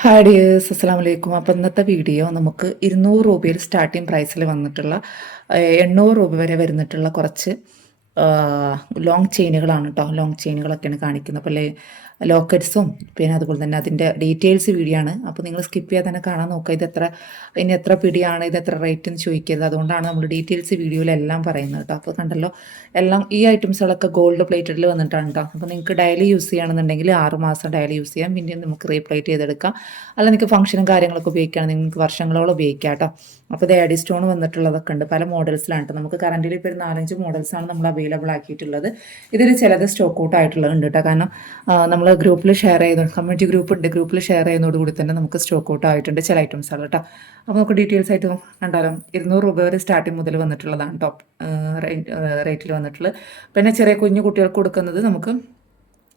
Hi dears, അസ്സലാമു അലൈക്കും. അപ്പോൾ ഇന്നത്തെ വീഡിയോ നമുക്ക് 200 രൂപയിൽ സ്റ്റാർട്ടിംഗ് പ്രൈസിൽ വന്നിട്ടുള്ള 800 രൂപ വരെ വരുന്നിട്ടുള്ള കുറച്ച് ലോങ് ചെയിനുകളാണ് കേട്ടോ. ലോങ് ചെയിനുകളൊക്കെയാണ് കാണിക്കുന്നത്. അപ്പോൾ ലോക്കറ്റ്സും പിന്നെ അതുപോലെ തന്നെ അതിൻ്റെ ഡീറ്റെയിൽസ് വീഡിയോ ആണ്. അപ്പോൾ നിങ്ങൾ സ്കിപ്പ് ചെയ്യാതെ തന്നെ കാണാൻ നോക്കുക. ഇനി എത്ര പിടിയാണ്, ഇത് എത്ര റേറ്റ് എന്ന് ചോദിക്കരുത്. അതുകൊണ്ടാണ് നമ്മൾ ഡീറ്റെയിൽസ് വീഡിയോയിലെല്ലാം പറയുന്നത് കേട്ടോ. അപ്പോൾ കണ്ടല്ലോ, എല്ലാം ഈ ഐറ്റംസുകളൊക്കെ ഗോൾഡ് പ്ലേറ്റഡിൽ വന്നിട്ടാണ് കേട്ടോ. അപ്പോൾ നിങ്ങൾക്ക് ഡെയിലി യൂസ് ചെയ്യുകയാണെന്നുണ്ടെങ്കിൽ 6 മാസം ഡെയിലി യൂസ് ചെയ്യാം. പിന്നെ നമുക്ക് റീപ്ലേറ്റ് ചെയ്തെടുക്കാം. അല്ല നിങ്ങൾക്ക് ഫംഗ്ഷനും കാര്യങ്ങളൊക്കെ ഉപയോഗിക്കുകയാണെങ്കിൽ നിങ്ങൾക്ക് വർഷങ്ങളോളം ഉപയോഗിക്കാം കേട്ടോ. അപ്പോൾ ഇത് എഡി സ്റ്റോൺ വന്നിട്ടുള്ളതൊക്കെ ഉണ്ട്, പല മോഡൽസിലാണ് കേട്ടോ. നമുക്ക് കറൻറ്റിൽ ഇപ്പോൾ ഒരു 4-5 മോഡൽസാണ് നമ്മൾ അവൈലബിൾ ആക്കിയിട്ടുള്ളത്. ഇതിൽ ചിലത് സ്റ്റോക്ക് ഔട്ട് ആയിട്ടുള്ളത് ഉണ്ട് കേട്ടോ. കാരണം നമ്മൾ ഗ്രൂപ്പിൽ ഷെയർ ചെയ്ത്, കമ്മ്യൂണിറ്റി ഗ്രൂപ്പ് ഉണ്ട്, ഗ്രൂപ്പിൽ ഷെയർ ചെയ്യുന്നതോടുകൂടി തന്നെ നമുക്ക് സ്റ്റോക്ക് ഔട്ട് ആയിട്ടുണ്ട് ചില ഐറ്റംസ് ആണ് കേട്ടോ. അപ്പോൾ നമുക്ക് ഡീറ്റെയിൽസ് ആയിട്ട് കണ്ടാലോ. 200 രൂപ വരെ സ്റ്റാർട്ടിങ് മുതൽ വന്നിട്ടുള്ളതാണ് ടോപ്പ് റേറ്റിൽ വന്നിട്ടുള്ളത്. പിന്നെ ചെറിയ കുഞ്ഞു കുട്ടികൾക്ക് കൊടുക്കുന്നത് നമുക്ക്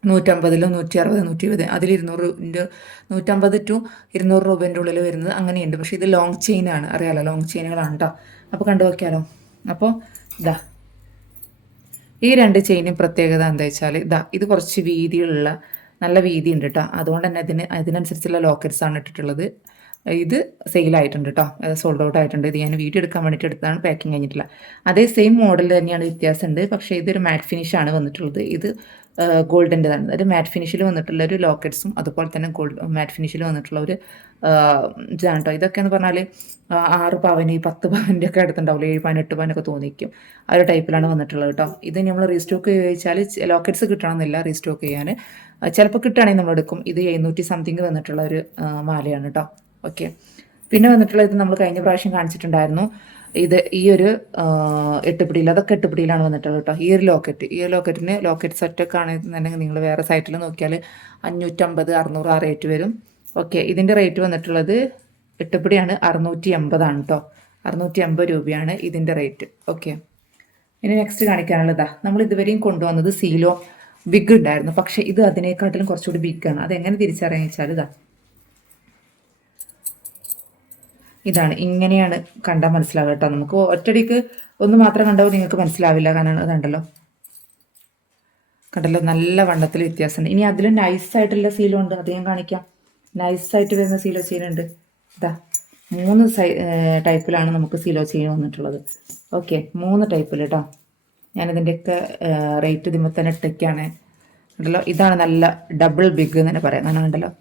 150, 160, 120, അതിൽ 150 ടു 200 രൂപേൻ്റെ ഉള്ളിൽ വരുന്നത് അങ്ങനെയുണ്ട്. പക്ഷേ ഇത് ലോങ് ചെയിനാണ്, അറിയാലോ, ലോങ് ചെയിനുകളാണ് കേട്ടോ. അപ്പോൾ കണ്ടു നോക്കിയാലോ. അപ്പോൾ ഇതാ ഈ 2 ചെയിനും പ്രത്യേകത എന്താ വെച്ചാൽ ഇത് കുറച്ച് വീതിയുള്ള നല്ല വീതി ഉണ്ട് കേട്ടോ. അതുകൊണ്ട് തന്നെ അതിനനുസരിച്ചുള്ള ലോക്കറ്റ്സ് ആണ് ഇട്ടിട്ടുള്ളത്. ഇത് സെയിലായിട്ടുണ്ട് കേട്ടോ, സോൾഡ് ഔട്ട് ആയിട്ടുണ്ട്. ഇത് ഞാൻ വീഡിയോ എടുക്കാൻ വേണ്ടിയിട്ട് എടുത്താണ്, പാക്കിങ് കഴിഞ്ഞിട്ടില്ല. അതേ സെയിം മോഡൽ തന്നെയാണ്, വ്യത്യാസമുണ്ട്. പക്ഷേ ഇതൊരു മാറ്റ് ഫിനിഷാണ് വന്നിട്ടുള്ളത്. ഇത് ഗോൾഡിൻ്റെതാണ്. അതായത് മാറ്റ് ഫിനിഷിൽ വന്നിട്ടുള്ള ഒരു ലോക്കറ്റ്സും അതുപോലെ തന്നെ മാറ്റ് ഫിനിഷിൽ വന്നിട്ടുള്ള ഒരു ഇതാണ് കേട്ടോ. ഇതൊക്കെയെന്ന് പറഞ്ഞാൽ 6 പവന് 10 പവൻ്റെ ഒക്കെ അടുത്തുണ്ടാവില്ല, 7 പവൻ 8 പവനൊക്കെ തോന്നിക്കും. ആ ഒരു ടൈപ്പിലാണ് വന്നിട്ടുള്ളത് കേട്ടോ. ഇത് നമ്മൾ റീസ്റ്റോക്ക് ചോദിച്ചാൽ ലോക്കറ്റ്സ് കിട്ടണമെന്നില്ല റീസ്റ്റോക്ക് ചെയ്യാൻ. ചിലപ്പോൾ കിട്ടുകയാണെങ്കിൽ നമ്മൾ എടുക്കും. ഇത് 700 സംതിങ് വന്നിട്ടുള്ള ഒരു മാലയാണ് കേട്ടോ. ഓക്കെ, പിന്നെ വന്നിട്ടുള്ള ഇത് നമ്മൾ കഴിഞ്ഞ പ്രാവശ്യം കാണിച്ചിട്ടുണ്ടായിരുന്നു. ഈ ഒരു 8 പിടിയിൽ, അതൊക്കെ 8 പിടിയിലാണ് വന്നിട്ടുള്ളത് കേട്ടോ. ഈ ഒരു ലോക്കറ്റിന് ലോക്കറ്റ് സെറ്റൊക്കെ ആണെന്നുണ്ടെങ്കിൽ നിങ്ങൾ വേറെ സൈറ്റിൽ നോക്കിയാൽ 550, 600 ആ റേറ്റ് വരും. ഓക്കെ, ഇതിൻ്റെ റേറ്റ് വന്നിട്ടുള്ളത് 8 പിടിയാണ് 680 ആണ് കേട്ടോ. 680 രൂപയാണ് ഇതിൻ്റെ റേറ്റ്. ഓക്കെ, ഇനി നെക്സ്റ്റ് കാണിക്കാനുള്ളതാ. നമ്മൾ ഇതുവരെയും കൊണ്ടുവന്നത് സീലോ ബിഗ് ഉണ്ടായിരുന്നു, പക്ഷേ ഇത് അതിനേക്കാട്ടിലും കുറച്ചുകൂടി ബിഗാണ്. അതെങ്ങനെ തിരിച്ചറിയാൻ വെച്ചാൽ ഇതാണ്, ഇങ്ങനെയാണ് കണ്ടാൽ മനസ്സിലാവുക കേട്ടോ. നമുക്ക് ഒറ്റടിക്ക് ഒന്ന് മാത്രം കണ്ടാൽ നിങ്ങൾക്ക് മനസ്സിലാവില്ല. കാരണം അതുണ്ടല്ലോ, നല്ല വണ്ണത്തിൽ വ്യത്യാസമുണ്ട്. ഇനി അതിൽ നൈസായിട്ടുള്ള സീലോ ഉണ്ട്, അത് ഞാൻ കാണിക്കാം. നൈസായിട്ട് വരുന്ന സീലോ ചെയിനുണ്ട്. 3 ടൈപ്പിലാണ് നമുക്ക് സീലോ ചെയിൻ വന്നിട്ടുള്ളത്. ഓക്കെ, 3 ടൈപ്പിൽ കേട്ടോ. ഞാനിതിൻ്റെയൊക്കെ റേറ്റ് ഇതിമ്പോൾ തന്നെ ഇട്ടൊക്കെയാണ് ഉണ്ടല്ലോ. ഇതാണ് നല്ല ഡബിൾ ബിഗ് എന്ന് തന്നെ പറയാം. കാരണം ഉണ്ടല്ലോ,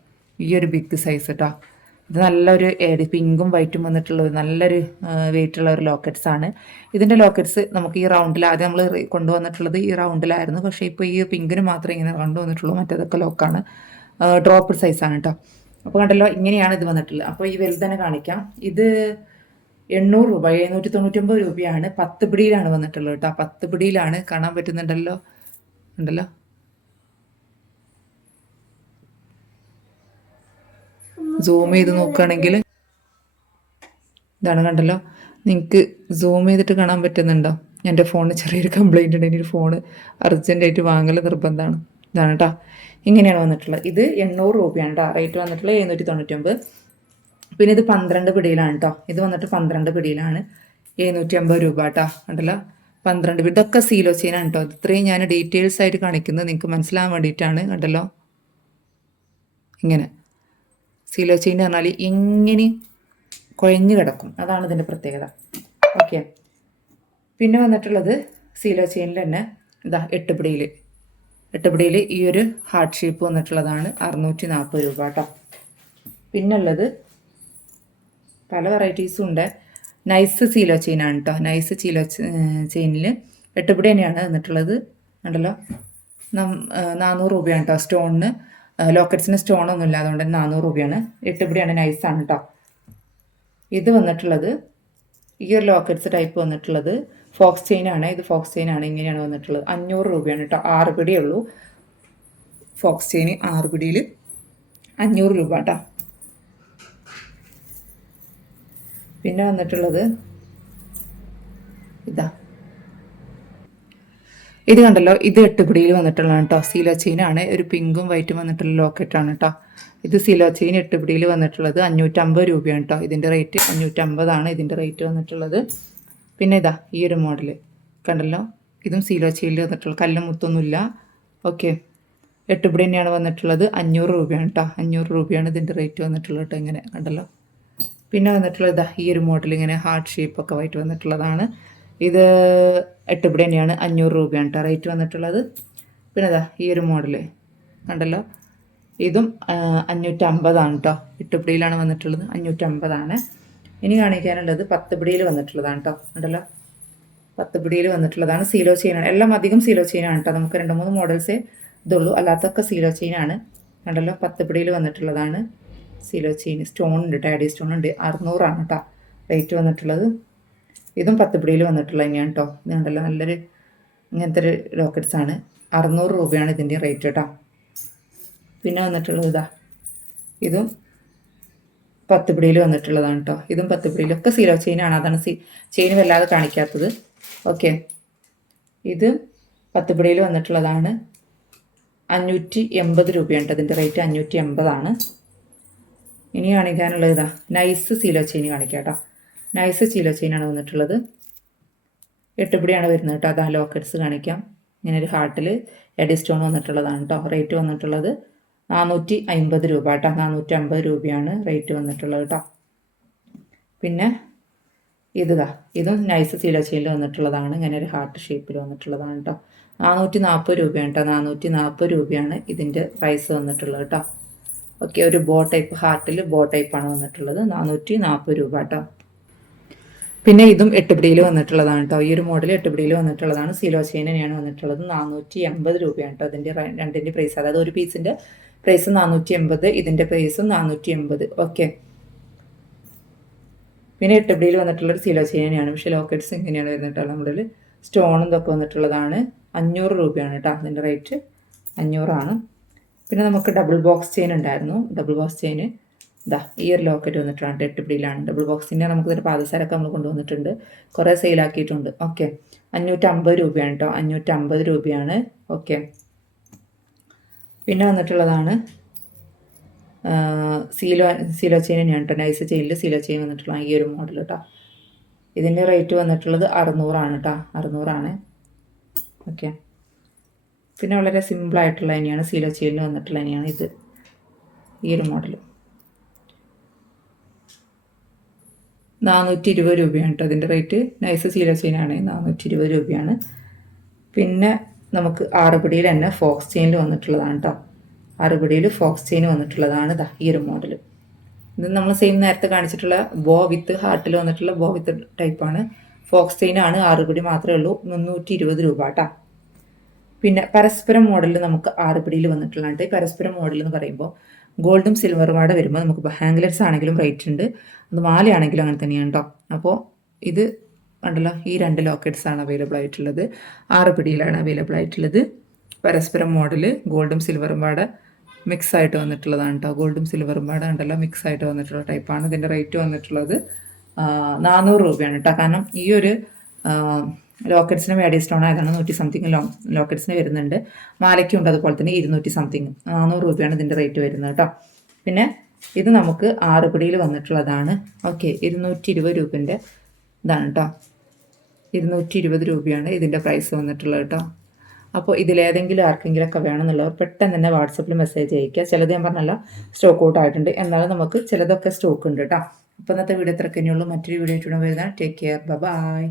ഈ ഒരു ബിഗ് സൈസ് കേട്ടോ. ഇത് നല്ലൊരു പിങ്കും വൈറ്റും വന്നിട്ടുള്ള നല്ലൊരു വെയിറ്റുള്ള ഒരു ലോക്കറ്റ്സ് ആണ്. ഇതിൻ്റെ ലോക്കറ്റ്സ് നമുക്ക് ഈ റൗണ്ടിൽ ആദ്യം നമ്മൾ കൊണ്ടുവന്നിട്ടുള്ളത് ഈ റൗണ്ടിലായിരുന്നു. പക്ഷേ ഇപ്പോൾ ഈ പിങ്കിന് മാത്രമേ ഇങ്ങനെ കൊണ്ടുവന്നിട്ടുള്ളൂ. മറ്റേതൊക്കെ ലോക്കാണ്, ഡ്രോപ്പ് സൈസാണ് കേട്ടോ. അപ്പോൾ കണ്ടല്ലോ, ഇങ്ങനെയാണ് ഇത് വന്നിട്ടുള്ളത്. അപ്പോൾ ഈ വലുത് തന്നെ കാണിക്കാം. ഇത് 800 രൂപ, 799 രൂപയാണ്. 10 പിടിയിലാണ് വന്നിട്ടുള്ളത് കേട്ടോ. 10 പിടിയിലാണ്, കാണാൻ പറ്റുന്നുണ്ടല്ലോ, ഉണ്ടല്ലോ. സൂം ചെയ്ത് നോക്കുകയാണെങ്കിൽ ഇതാണ്, കണ്ടല്ലോ. നിങ്ങൾക്ക് സൂം ചെയ്തിട്ട് കാണാൻ പറ്റുന്നുണ്ടോ? എൻ്റെ ഫോണിന് ചെറിയൊരു കംപ്ലൈൻറ്റ് ഉണ്ട്. എനിക്ക് ഫോണ് അർജൻറ്റായിട്ട് വാങ്ങൽ നിർബന്ധമാണ്. ഇതാണ് കേട്ടോ, ഇങ്ങനെയാണ് വന്നിട്ടുള്ളത്. ഇത് 800 രൂപയാണ് കേട്ടോ. റേറ്റ് വന്നിട്ടുള്ളത് 799. പിന്നെ ഇത് 12 പിടിയിലാണ് കേട്ടോ. ഇത് വന്നിട്ട് 12 പിടിയിലാണ്, 750 രൂപ കേട്ടോ. കണ്ടല്ലോ, 12 പിടി. ഇതൊക്കെ സീലോ ചെയിനാണ് കേട്ടോ. ഇത്രയും ഞാൻ ഡീറ്റെയിൽസ് ആയിട്ട് കാണിക്കുന്നത് നിങ്ങൾക്ക് മനസ്സിലാകാൻ വേണ്ടിയിട്ടാണ്. കണ്ടല്ലോ, ഇങ്ങനെ സീലോ ചെയിൻ പറഞ്ഞാൽ എങ്ങനെ കുഴഞ്ഞു കിടക്കും, അതാണ് ഇതിൻ്റെ പ്രത്യേകത. ഓക്കെ, പിന്നെ വന്നിട്ടുള്ളത് സീലോ ചെയിനിൽ തന്നെ 8 പിടിയിൽ ഈ ഒരു ഹാർട്ട് ഷേപ്പ് വന്നിട്ടുള്ളതാണ് 640 രൂപ കേട്ടോ. പിന്നുള്ളത് പല വെറൈറ്റീസും ഉണ്ട്. നൈസ് സീലോ ചെയിനാണ് കേട്ടോ. നൈസ് സീലോ ചെയിനിൽ 8 പിടി തന്നെയാണ് വന്നിട്ടുള്ളത്. ഉണ്ടല്ലോ, 400 രൂപയാണ് കേട്ടോ സ്റ്റോണിന്. ലോക്കറ്റ്സിന് സ്റ്റോണൊന്നും ഇല്ല, അതുകൊണ്ട് തന്നെ 400 രൂപയാണ്. 8 പിടിയാണ്, നൈസാണ് കേട്ടോ. ഇത് വന്നിട്ടുള്ളത് ഈ ഒരു ലോക്കറ്റ്സ് ടൈപ്പ് വന്നിട്ടുള്ളത് ഫോക്സ് ചെയിനാണ്. ഇത് ഫോക്സ് ചെയിനാണ്, ഇങ്ങനെയാണ് വന്നിട്ടുള്ളത്. 500 രൂപയാണ് കേട്ടോ. 6 പിടിയേ ഉള്ളൂ ഫോക്സ് ചെയിൻ. 6 പിടിയിൽ 500 രൂപ കേട്ടോ. പിന്നെ വന്നിട്ടുള്ളത് ഇത് കണ്ടല്ലോ, ഇത് 8 പിടിയിൽ വന്നിട്ടുള്ളതാണ് കേട്ടോ. സീലോ ചെയിനാണ്, ഒരു പിങ്കും വൈറ്റും വന്നിട്ടുള്ള ലോക്കറ്റാണ് കേട്ടോ. ഇത് സീലോ ചെയിൻ 8 പിടിയിൽ വന്നിട്ടുള്ളത് 550 രൂപയാണ് കേട്ടോ. ഇതിൻ്റെ റേറ്റ് 550 ആണ് ഇതിൻ്റെ റേറ്റ് വന്നിട്ടുള്ളത്. പിന്നെ ഈ ഒരു മോഡൽ കണ്ടല്ലോ, ഇതും സീലോ ചെയിനിൽ വന്നിട്ടുള്ള, കല്ലും മുത്തൊന്നുമില്ല. ഓക്കെ, എട്ടുപിടി തന്നെയാണ് വന്നിട്ടുള്ളത്. 500 രൂപയാണ് കേട്ടോ. 500 രൂപയാണ് ഇതിൻ്റെ റേറ്റ് വന്നിട്ടുള്ളത് കേട്ടോ. ഇങ്ങനെ കണ്ടല്ലോ. പിന്നെ വന്നിട്ടുള്ളത് ഇതാ ഈ ഒരു മോഡൽ ഇങ്ങനെ ഹാർട്ട് ഷേപ്പൊക്കെ ആയിട്ട് വന്നിട്ടുള്ളതാണ്. ഇത് എട്ടുപിടി തന്നെയാണ്. 500 രൂപയാണ് കേട്ടോ റേറ്റ് വന്നിട്ടുള്ളത്. പിന്നെ ഇതാ ഈ ഒരു മോഡൽ കണ്ടല്ലോ. ഇതും 550 കേട്ടോ. എട്ടുപിടിയിലാണ് വന്നിട്ടുള്ളത്. 550. ഇനി കാണിക്കാനുള്ളത് 10 പിടിയിൽ വന്നിട്ടുള്ളതാണ് കേട്ടോ. കണ്ടല്ലോ, 10 പിടിയിൽ വന്നിട്ടുള്ളതാണ്. സീലോ ചെയിനാണ്. എല്ലാം അധികം സീലോ ചെയിനാണ് കേട്ടോ. നമുക്ക് 2-3 മോഡൽസേ ഇതുള്ളൂ, അല്ലാത്തൊക്കെ സീലോ ചെയിനാണ്. കണ്ടല്ലോ, 10 പിടിയിൽ വന്നിട്ടുള്ളതാണ് സീലോ ചെയിൻ. സ്റ്റോൺ ഉണ്ട്, ടാഡി സ്റ്റോൺ ഉണ്ട്. 600 കേട്ടോ റേറ്റ് വന്നിട്ടുള്ളത്. ഇതും 10 പിടിയിൽ വന്നിട്ടുള്ളത് തന്നെയാണ് കേട്ടോ. ഇത് കണ്ടല്ലോ, നല്ലൊരു ഇങ്ങനത്തെ ഒരു ലോക്കറ്റ്സ് ആണ്. 600 രൂപയാണ് ഇതിൻ്റെ റേറ്റ് കേട്ടോ. പിന്നെ വന്നിട്ടുള്ളത് ഇതാ ഇതും 10 പിടിയിൽ വന്നിട്ടുള്ളതാണ് കേട്ടോ. ഇതും 10 പിടിയിലൊക്കെ സീലോ ചെയിനാണ്. അതാണ് ചെയിൻ വല്ലാതെ കാണിക്കാത്തത്. ഓക്കെ, ഇത് 10 പിടിയിൽ വന്നിട്ടുള്ളതാണ്. 580 രൂപയാണ് കേട്ടോ ഇതിൻ്റെ റേറ്റ്. 580. ഇനി കാണിക്കാനുള്ളത് ഇതാ നൈസ് സീലോ ചെയിൻ കാണിക്കാം കേട്ടോ. നൈസ് സീലോ ചെയിനാണ് വന്നിട്ടുള്ളത്. 8 പിടിയാണ് വരുന്നത് കേട്ടോ. അതാ ലോക്കറ്റ്സ് കാണിക്കാം. ഇങ്ങനെ ഒരു ഹാർട്ടിൽ എഡി സ്റ്റോൺ വന്നിട്ടുള്ളതാണ് കേട്ടോ. റേറ്റ് വന്നിട്ടുള്ളത് 450 രൂപ കേട്ടോ. 450 രൂപയാണ് റേറ്റ് വന്നിട്ടുള്ളത് കേട്ടോ. പിന്നെ ഇതും നൈസ് സീലോ ചെയിനിൽ വന്നിട്ടുള്ളതാണ്. ഇങ്ങനെ ഒരു ഹാർട്ട് ഷേപ്പിൽ വന്നിട്ടുള്ളതാണ് കേട്ടോ. 440 രൂപയാണ് കേട്ടോ. 440 രൂപയാണ് ഇതിൻ്റെ പ്രൈസ് വന്നിട്ടുള്ളത് കേട്ടോ. ഓക്കെ, ഒരു ബോ ടൈപ്പ് ഹാർട്ടിൽ ബോ ടൈപ്പാണ് വന്നിട്ടുള്ളത്. 440 രൂപ കേട്ടോ. പിന്നെ ഇതും 8 പിടിയിൽ വന്നിട്ടുള്ളതാണ് കേട്ടോ. ഈ ഒരു മോഡൽ 8 പിടിയിൽ വന്നിട്ടുള്ളതാണ്. സീലോ ചെയിൻ തന്നെയാണ് വന്നിട്ടുള്ളത്. 480 രൂപയാണ് കേട്ടോ അതിൻ്റെ രണ്ടിൻ്റെ പ്രൈസ്. അതായത് ഒരു പീസിൻ്റെ പ്രൈസ് 480, ഇതിൻ്റെ പ്രൈസും 480. ഓക്കെ, പിന്നെ 8 പിടിയിൽ വന്നിട്ടുള്ളൊരു സീലോ ചെയിൻ തന്നെയാണ്. പക്ഷേ ലോക്കറ്റ്സ് ഇങ്ങനെയാണ് വരുന്നത്. നമ്മുടെ സ്റ്റോണും ഇതൊക്കെ വന്നിട്ടുള്ളതാണ്. 500 രൂപയാണ് കേട്ടോ അതിൻ്റെ റേറ്റ്. 500. പിന്നെ നമുക്ക് ഡബിൾ ബോക്സ് ചെയിൻ ഉണ്ടായിരുന്നു. ഡബിൾ ബോക്സ് ചെയിൻ ഇതാ ഈ ഒരു ലോക്കറ്റ് വന്നിട്ടാണ്. 8 പിടിയിലാണ്. ഡബിൾ ബോക്സിൻ്റെ നമുക്കിതിൻ്റെ പാദസരമൊക്കെ നമ്മൾ കൊണ്ടുവന്നിട്ടുണ്ട്. കുറേ സെയിലാക്കിയിട്ടുണ്ട്. ഓക്കെ, 550 രൂപയാണ് കേട്ടോ. 550 രൂപയാണ്. ഓക്കെ, പിന്നെ വന്നിട്ടുള്ളതാണ് സീലോ ചെയിൻ തന്നെയാണ് കേട്ടോ. നൈസ് ചെയിനിൽ സീലോ ചെയിൻ വന്നിട്ടുള്ള ഈ ഒരു മോഡൽ കേട്ടോ. ഇതിൻ്റെ റേറ്റ് വന്നിട്ടുള്ളത് 600 കേട്ടോ. 600. ഓക്കെ, പിന്നെ വളരെ സിമ്പിളായിട്ടുള്ള തന്നെയാണ് സീലോ ചെയിനിൽ വന്നിട്ടുള്ള തന്നെയാണ് ഇത്. ഈ ഒരു മോഡൽ 420 രൂപയാണ് കേട്ടോ ഇതിൻ്റെ റേറ്റ്. നൈസ് സീലോ ചെയിനാണ്. 420 രൂപയാണ്. പിന്നെ നമുക്ക് 6 പിടിയിൽ തന്നെ ഫോക്സ് ചെയിനിൽ വന്നിട്ടുള്ളതാണ് കേട്ടോ. 6 പിടിയിൽ ഫോക്സ് ചെയിൻ വന്നിട്ടുള്ളതാണ് ഈ ഒരു മോഡൽ. ഇത് നമ്മൾ സെയിം നേരത്തെ കാണിച്ചിട്ടുള്ള ബോ വിത്ത് ഹാർട്ടിൽ വന്നിട്ടുള്ള ബോ വിത്ത് ടൈപ്പാണ്. ഫോക്സ് ചെയിനാണ്. 6 പിടി മാത്രമേ ഉള്ളൂ. 320 രൂപ കേട്ടോ. പിന്നെ പരസ്പരം മോഡലിൽ നമുക്ക് 6 പിടിയിൽ വന്നിട്ടുള്ളതാണ്. ഈ പരസ്പരം മോഡൽ എന്ന് പറയുമ്പോൾ ഗോൾഡും സിൽവറും കൂടെ വരുമ്പോൾ നമുക്ക് ഹാങ്ക്ലെറ്റ്സ് ആണെങ്കിലും റേറ്റ് ഉണ്ട്, അത് മാലയാണെങ്കിലും അങ്ങനെ തന്നെയാണ് കേട്ടോ. അപ്പോൾ ഇത് കണ്ടല്ലോ, ഈ 2 ലോക്കറ്റ്സ് ആണ് അവൈലബിൾ ആയിട്ടുള്ളത്. 6 പിടിയിലാണ് അവൈലബിൾ ആയിട്ടുള്ളത്. പരസ്പരം മോഡൽ ഗോൾഡും സിൽവറും പാടെ മിക്സ് ആയിട്ട് വന്നിട്ടുള്ളതാണ് കേട്ടോ. ഗോൾഡും സിൽവറും പാടെ ഉണ്ടല്ലോ മിക്സ് ആയിട്ട് വന്നിട്ടുള്ള ടൈപ്പാണ്. ഇതിൻ്റെ റേറ്റ് വന്നിട്ടുള്ളത് 400 രൂപയാണ് കേട്ടോ. കാരണം ഈ ഒരു ലോക്കറ്റ്സിന് വേഡി സ്റ്റോൺ ആയതാണ്. 100 സംതിങ് ലോക്കറ്റ്സിന് വരുന്നുണ്ട്. മാലയ്ക്കും ഉണ്ട് അതുപോലെ തന്നെ 200 സംതിങ്. 400 രൂപയാണ് ഇതിൻ്റെ റേറ്റ് വരുന്നത് കേട്ടോ. പിന്നെ ഇത് നമുക്ക് 6 പിടിയിൽ വന്നിട്ടുള്ളതാണ്. ഓക്കെ, 220 രൂപൻ്റെ ഇതാണ് കേട്ടോ. 220 രൂപയാണ് ഇതിൻ്റെ പ്രൈസ് വന്നിട്ടുള്ളത് കേട്ടോ. അപ്പോൾ ഇതിലേതെങ്കിലും ആർക്കെങ്കിലുമൊക്കെ വേണമെന്നുള്ളവർ പെട്ടെന്ന് തന്നെ വാട്സപ്പിൽ മെസ്സേജ് അയയ്ക്കുക. ചിലത് ഞാൻ പറഞ്ഞല്ലോ സ്റ്റോക്ക് ഔട്ട് ആയിട്ടുണ്ട്, എന്നാലും നമുക്ക് ചിലതൊക്കെ സ്റ്റോക്ക് ഉണ്ട് കേട്ടോ. അപ്പോൾ ഇന്നത്തെ വീഡിയോ ഇത്രയൊക്കെ തന്നെയുള്ളൂ. മറ്റൊരു വീഡിയോ ആയിട്ട് വരുന്നതാണ്. Take care, by.